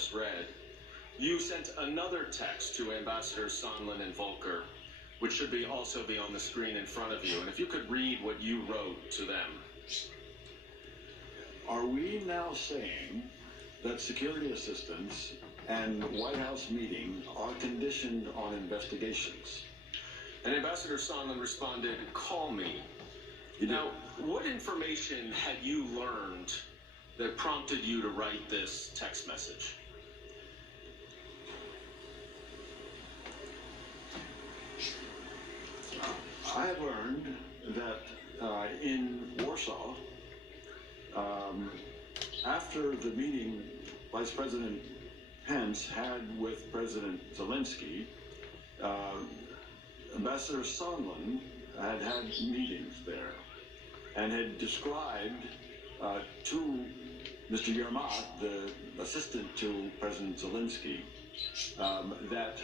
just read, you sent another text to Ambassadors Sondland and Volker, which should also be on the screen in front of you. And if you could read what you wrote to them. Are we now saying that security assistance and White House meeting are conditioned on investigations? And Ambassador Sondland responded, "Call me." Now, what information had you learned that prompted you to write this text message? I had learned that in Warsaw, after the meeting Vice President Pence had with President Zelensky, Ambassador Sondland had meetings there and had described to Mr. Yermak, the assistant to President Zelensky, that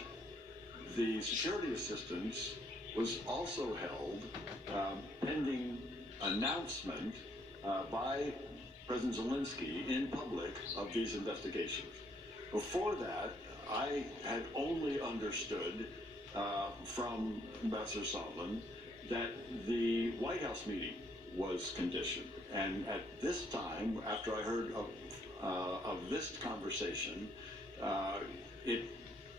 the security assistance was also held pending announcement by President Zelensky in public of these investigations. Before that, I had only understood from Ambassador Sondland that the White House meeting was conditioned. And at this time, after I heard of this conversation, it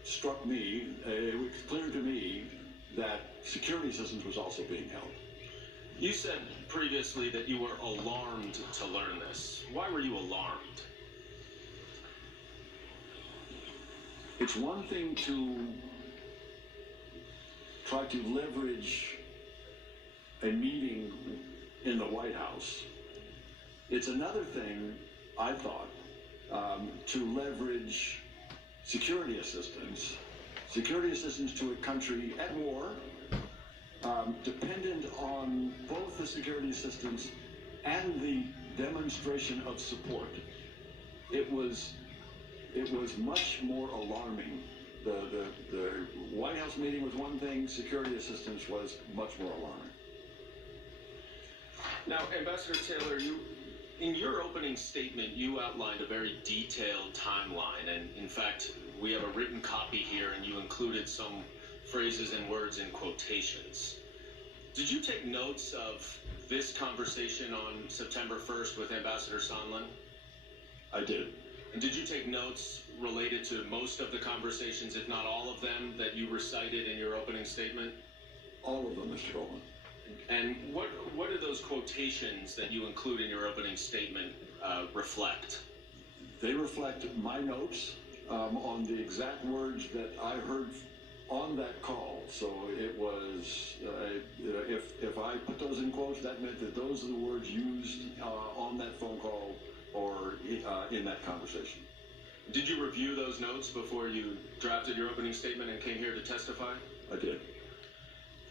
struck me, it was clear to me that security assistance was also being held. You said previously that you were alarmed to learn this. Why were you alarmed? It's one thing to try to leverage a meeting in the White House. It's another thing, I thought, to leverage security assistance to a country at war, dependent on both the security assistance and the demonstration of support. It was much more alarming. The White House meeting was one thing, security assistance was much more alarming. Now, Ambassador Taylor, in your opening statement, you outlined a very detailed timeline, and in fact, we have a written copy here, and you included some phrases and words in quotations. Did you take notes of this conversation on September 1st with Ambassador Sondland? I did. And did you take notes related to most of the conversations, if not all of them, that you recited in your opening statement? All of them, Mr. Goldman. And what do those quotations that you include in your opening statement reflect? They reflect my notes on the exact words that I heard on that call. So it was, if I put those in quotes, that meant that those are the words used on that phone call or in that conversation. Did you review those notes before you drafted your opening statement and came here to testify? I did.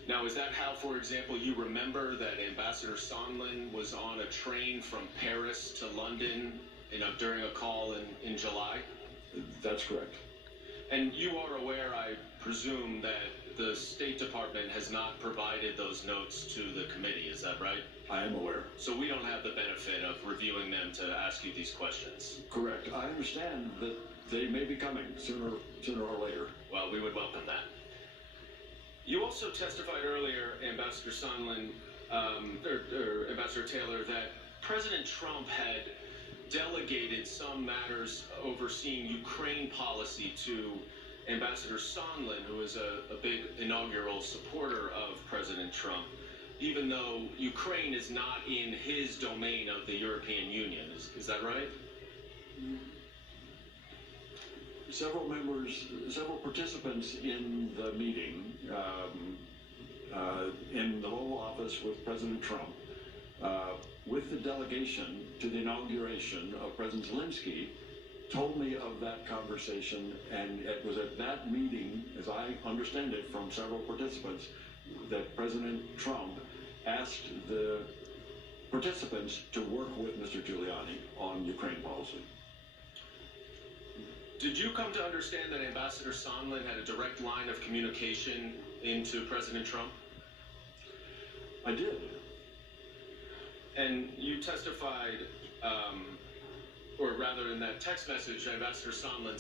Now, is that how, for example, you remember that Ambassador Sondland was on a train from Paris to London, during a call in July? That's correct. And you are aware, I presume, that the State Department has not provided those notes to the committee, is that right? I am aware. So we don't have the benefit of reviewing them to ask you these questions? Correct. I understand that they may be coming sooner or later. Well, we would welcome that. You also testified earlier, Ambassador Sondland, or Ambassador Taylor, that President Trump had delegated some matters overseeing Ukraine policy to Ambassador Sondland, who is a big inaugural supporter of President Trump, even though Ukraine is not in his domain of the European Union. Is that right? Several participants in the meeting in the Oval Office with President Trump, with the delegation to the inauguration of President Zelensky, told me of that conversation, and it was at that meeting, as I understand it from several participants, that President Trump asked the participants to work with Mr. Giuliani on Ukraine policy. Did you come to understand that Ambassador Sondland had a direct line of communication into President Trump? I did. And you testified or rather in that text message, Ambassador Sondland